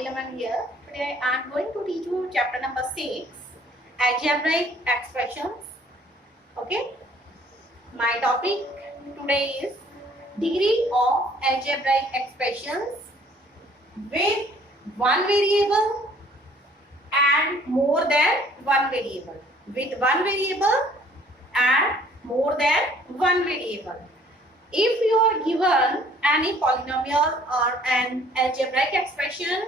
Leman here. Today I am going to teach you chapter number 6, algebraic expressions. Okay. My topic today is degree of algebraic expressions with one variable and more than one variable. With one variable and more than one variable. If you are given any polynomial or an algebraic expression,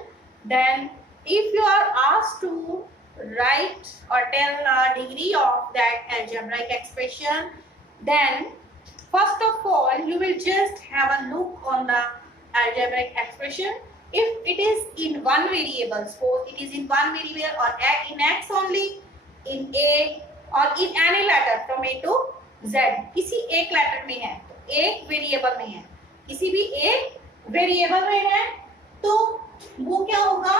then if you are asked to write or tell the degree of that algebraic expression, then first of all you will just have a look on the algebraic expression. If it is in one variable, suppose it is in one variable or in x only, in a or in any letter from a to z, किसी एक letter में है, एक variable में है, किसी भी एक वेरिएबल में है, तो वो क्या होगा?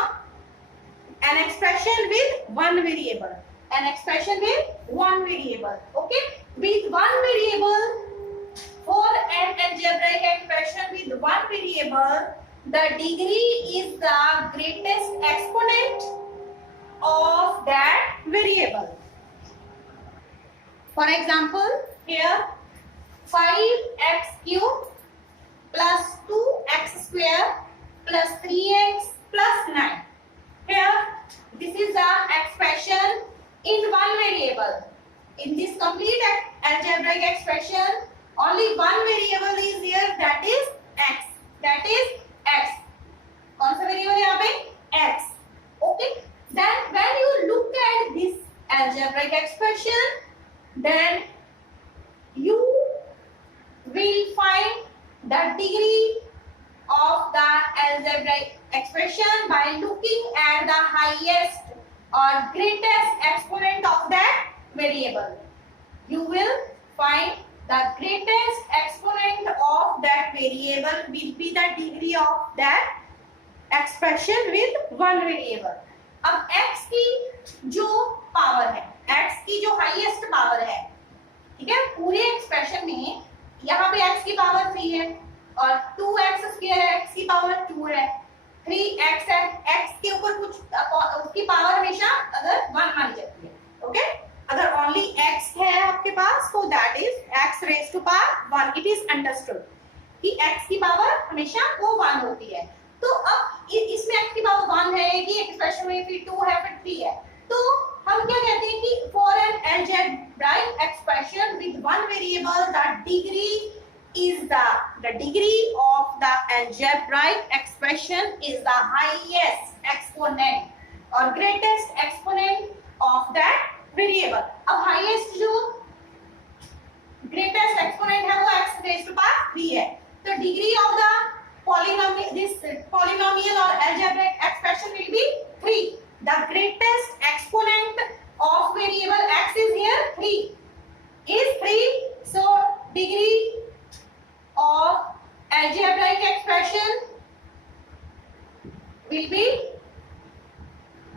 An expression with one variable. An expression with one variable. Okay? With one variable, for an algebraic expression with one variable, the degree is the greatest exponent of that variable. For example, here 5x cube plus 2x square plus 3x plus 9. Here, this is the expression in one variable. In this complete algebraic expression, only one variable is here, that is x. That is x. कौन सा variable है यहाँ पे? X. Okay. Then when you look at this algebraic expression, then you will find the degree of the algebraic expression by looking at the highest or greatest exponent of that variable. You will find the greatest exponent of that variable will be the degree of that expression with one variable. अब x की जो power है, x की जो highest power है, ठीक है, पूरे एक्सप्रेशन में यहाँ पे x की पावर 3 है और 2x स्क्वायर है, x की पावर 2 है, 3x है, x के ऊपर कुछ उसकी पावर हमेशा अगर 1 मानी जाती है. ओके, अगर ओनली x है आपके पास तो that is x raise to power 1. It is understood कि x की पावर हमेशा वो 1 होती है. तो अब इसमें x की पावर 1 है, कि एक्सप्रेशन में फिर 2 है, फिर 3 है, तो हम क्या कहते हैं कि for an algebraic expression with one variable, the degree is the degree of the algebraic expression is the highest exponent or greatest exponent of that variable. अब highest जो greatest exponent है वो x raised to power 3 है. तो degree of the polynomial, this polynomial or algebraic expression will be 3. The greatest exponent of variable x is here 3. Is 3. So degree of algebraic expression will be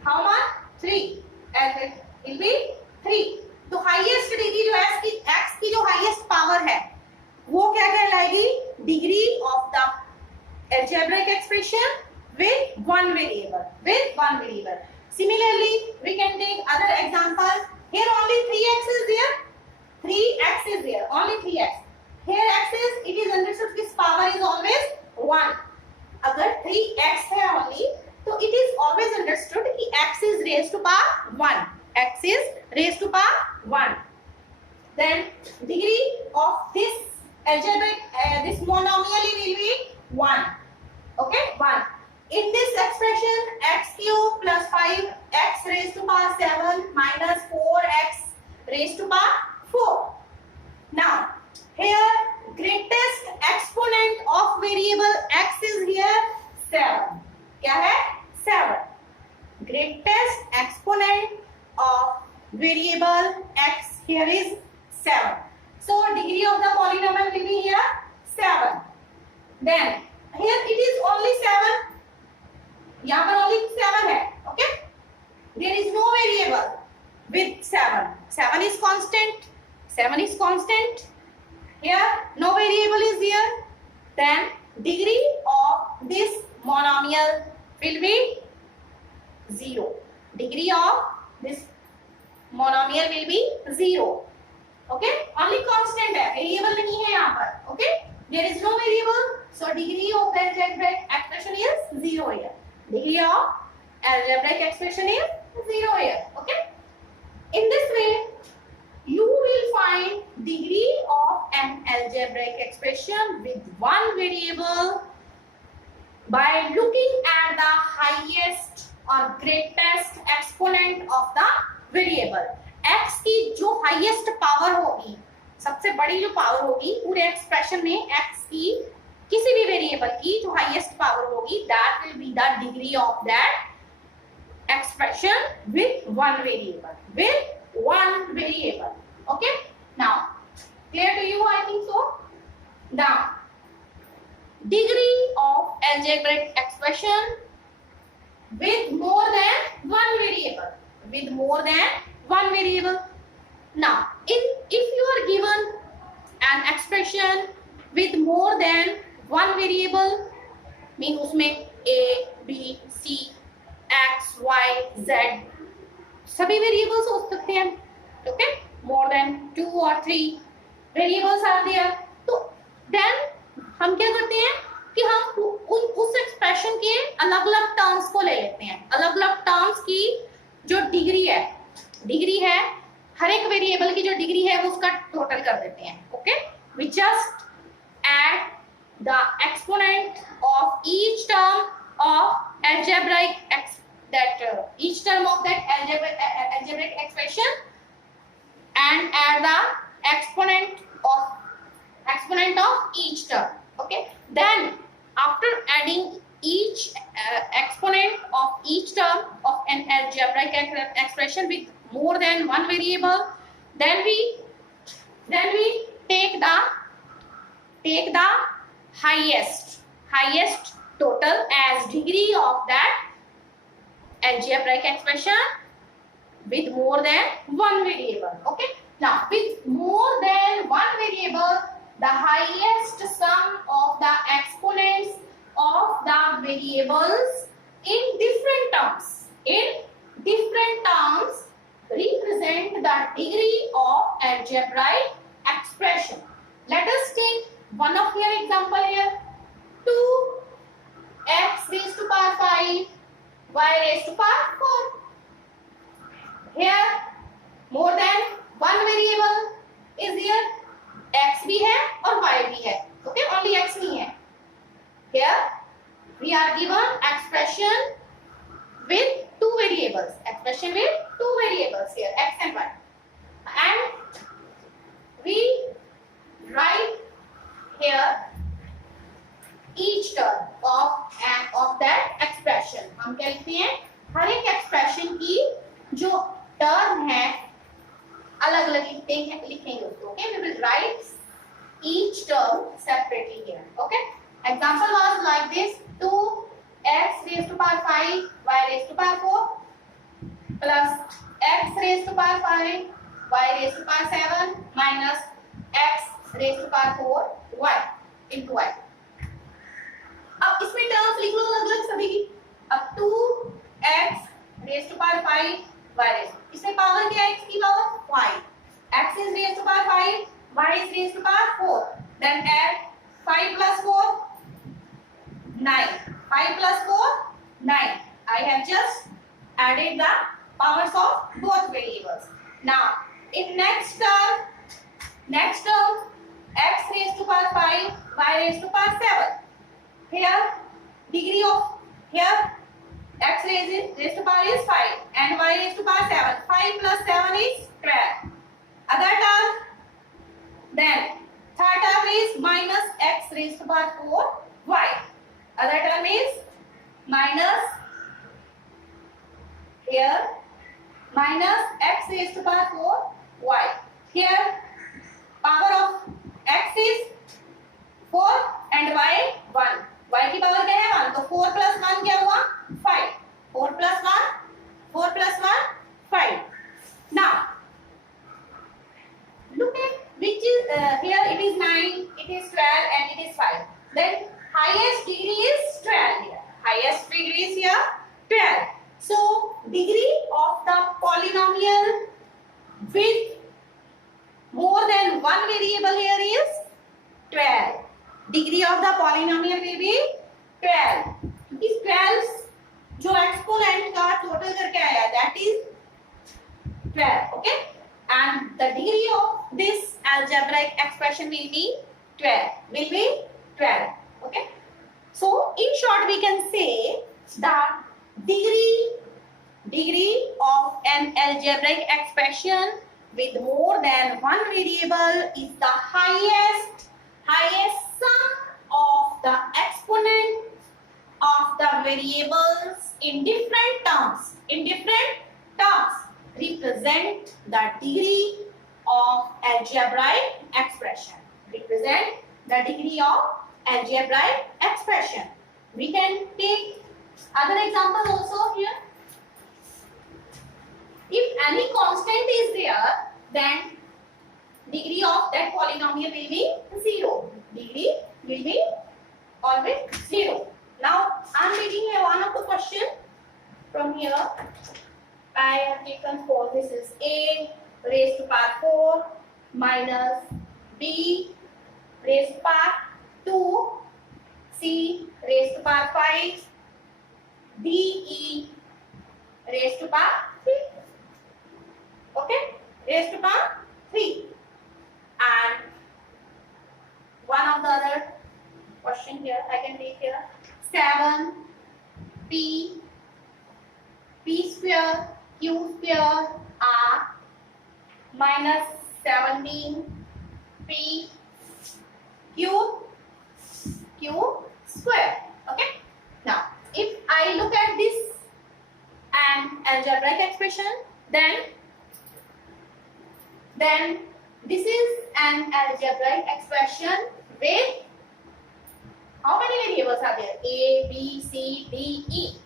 how much? 3. It will be 3. तो highest degree जो x की जो highest power है वो क्या कहलाएगी? Degree of the algebraic expression with one variable. With one variable. Similarly, we can take other example. Here only 3x is there. 3x is there. Only 3x. Here x is, it is understood this power is always 1. अगर 3x है only, तो it is always understood कि x is raised to power 1. X is raised to power 1. Then degree of this algebraic, this monomial will be 1. Okay, 1. In this expression, x cube plus 5x raised to power 7 minus 4x raised to power 4. Now, here greatest exponent of variable x is here 7. क्या है? 7. Greatest exponent of variable x here is 7. So degree of the polynomial will be here 7. Then here it is only 7. यहाँ पर only 7 है. Okay? There is no variable with 7. 7 is constant. 7 is constant. Here no variable is here. Then degree of this monomial will be 0. Degree of this monomial will be 0. Okay, only constant है, variable नहीं है यहाँ पर. Okay, there is no variable, so degree of the algebraic expression is 0 here. Degree of algebraic expression is 0 here. Okay, in this way you will find degree of an algebraic expression with one variable by looking at the highest or greatest exponent of the variable. x की जो highest power होगी, सबसे बड़ी जो power होगी पूरे expression में, x की किसी भी वेरिएबल की जो हाईएस्ट पावर होगी, that will be the degree of that expression with one variable. With one variable. Okay? Now, clear to you? I think so. Now, degree of algebraic expression with more than one variable. With more than one variable. Now, if you are given an expression with more than one variable, mean उसमें a, b, c, x, y, z सभी variables हो सकते हैं. Okay? More than 2 or 3 variables are there. तो then हम क्या करते हैं कि हम उस एक्सप्रेशन के अलग अलग टर्म्स को ले लेते हैं. अलग अलग टर्म्स की जो डिग्री है हर एक वेरिएबल की जो डिग्री है वो उसका टोटल कर देते हैं. Okay, we just add the exponent of each term of algebraic each term of that algebraic expression and add the exponent of each term. Okay, then after adding each exponent of each term of an algebraic expression with more than one variable, then we take the highest total as degree of that algebraic expression with more than one variable. Okay, now with more than one variable, the highest sum of the exponents of the variables in different terms represent the degree of algebraic expression. Let us take one of your example here. 2x raised to power 5 y raised to power 4. Here more than one variable is here. x भी है और y भी है. Okay, only x नहीं है. Here we are given expression with two variables. Expression with two variables here, x and y, and we write here each term of that expression. हम क्या लिखते हैं? हर एक expression की जो term है अलग अलग लिखेंगे उसको. Okay, we will write each term separately here. Okay, example was like this: 2x raised to power 5 y raised to power 4 plus x raised to power 5 y raised to power 7 minus x raised to power 4 y into y. अब इसमें terms लिख लो अलग अलग सभी की. अब 2x raised to power 5 y raised, इसमें power क्या है? x की power 5. x is raised to power 5, y is raised to power 4. Then add 5 plus 4 9. 5 plus 4 9. I have just added the powers of both variables. Now in next term x raised to power 5 y raised to power 7. Here degree of here x raised to power is 5 and y raised to power 7. 5 plus 7 is 12. Other term, then third term is minus x raised to power 4 y. Other term is minus here minus x raised to power 4 y. Here power of x is 4 and y 1. y की power क्या है? 1. तो 4 plus 1 क्या हुआ? 5. 4 plus 1 5. Now look at which is here it is 9, it is 12 and it is 5. Then highest degree is 12 here. Highest degree is here here 12. So degree of the polynomial with more than one variable here is 12. Degree of the polynomial will be 12. इस 12 जो exponent का total करके आया that is 12. Okay, and the degree of this algebraic expression will be 12. Okay, so in short we can say that degree of an algebraic expression with more than one variable is the highest sum of the exponent of the variables in different terms represent the degree of algebraic expression. Represent the degree of algebraic expression. We can take other example also here. If any constant is there, then degree of that polynomial will be 0. Degree will be always 0. Now I am taking one of the question from here. I have taken 4. This is a raised to power 4 minus b raised to power 2, c raised to power 5, d raised to power 3. Okay, raised to power 3. And one of the other question here I can take here 7 p square q square r minus 17 p q square. Okay, now if I look at this an algebraic expression, then this is an algebraic expression with how many variables are there? A, B, C, D, E.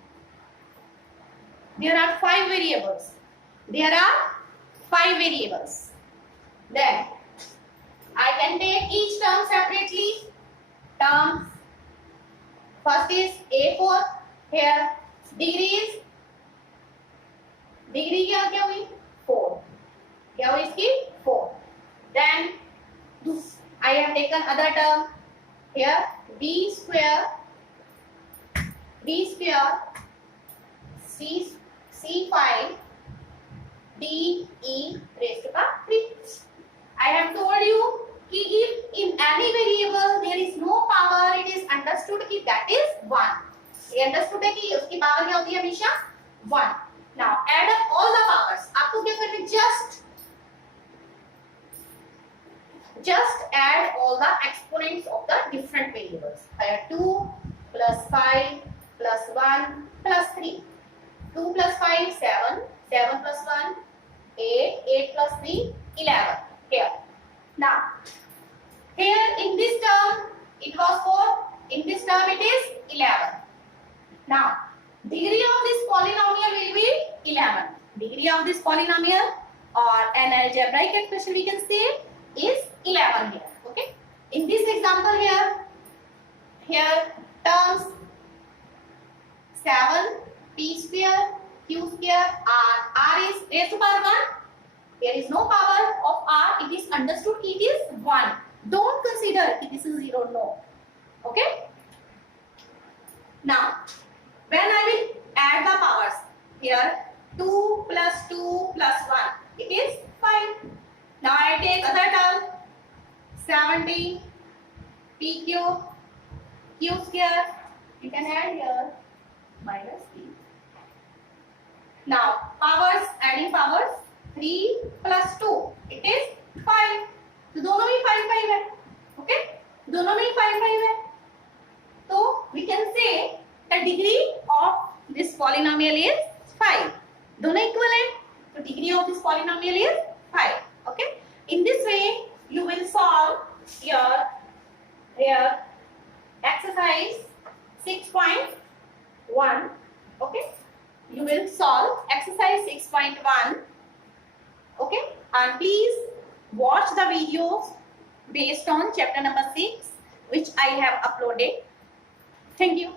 There are 5 variables. Then I can take each term separately. Terms. First is A4. Here degree क्या हुई? 4. क्या हुई इसकी? 4. Then I have taken other term here b square c5 d e raised to power 3. I have told you कि if in any variable there is no power, it is understood कि that is 1. ये understood है कि उसकी power क्या होती है हमेशा 1. Now add up all the powers. आपको क्या करना है? Just add all the exponents of the different variables. Here 2 plus 5 plus 1 plus 3. 2 plus 5 7, 7 plus 1 8, 8 plus 3 11. Here. Now here in this term it was 4. In this term it is 11. Now degree of this polynomial will be 11. Degree of this polynomial or an algebraic expression we can say is 11 here. Okay, in this example here terms 7 p square q square r is raised to power 1. There is no power of r. It is understood it is 1. Don't consider this is 0. No. Okay, now when I will add the powers here 2 plus 2 plus 1 it is 5. Now I take other term 70 pq q square. You can add here minus p. Now powers, adding powers 3 plus 2 it is 5. तो दोनों में 5 है. Okay, दोनों में 5 है. So we can say the degree of this polynomial is 5. दोनों equal है. So degree of this polynomial is 5. Okay, in this way you will solve your exercise 6.1. Okay, you will solve exercise 6.1. Okay, and please watch the videos based on chapter number 6 which I have uploaded. Thank you.